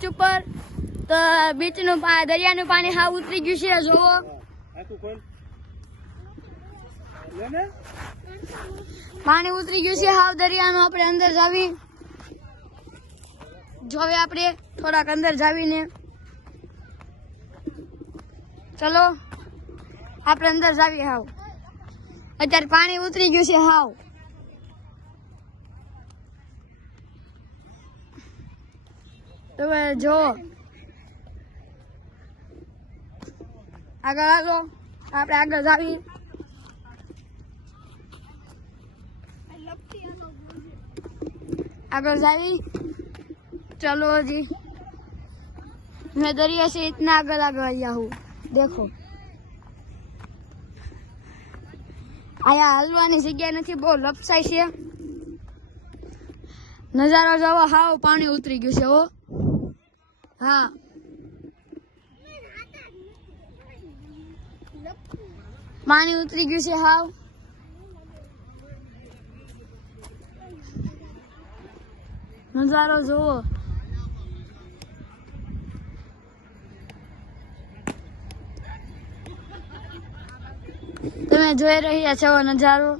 Beach ઉપર તો બીચનું પા- દરિયાનું પાણી હા ઉતરી ગયું છે જોવો ને. પાણી ઉતરી ગયું છે હાવ દરિયાનું આપણે અંદર જાવી. જોવે આપણે થોડાક અંદર જાવીને. ચલો આપણે અંદર જાવી હાવ. અત્યારે પાણી ઉતરી ગયું છે હાવ. તમે જો. આગળ આવો. આપણે આગળ જાવી. આગળ જાવી. ચલો જી મેં દરિયા છે ઇતના આગળ આગળ આવ્યા હું. દેખો. અહીંયા હાલવાની જગ્યા નથી, બહુ લપસાય છે. નજારો જવો, હાવ પાણી ઉતરી ગયું છે, હો. હા. પાણી ઉતરી ગયું છે હાવ. નજારો જોવો. તમે જોઈ રહ્યા છો નજારો?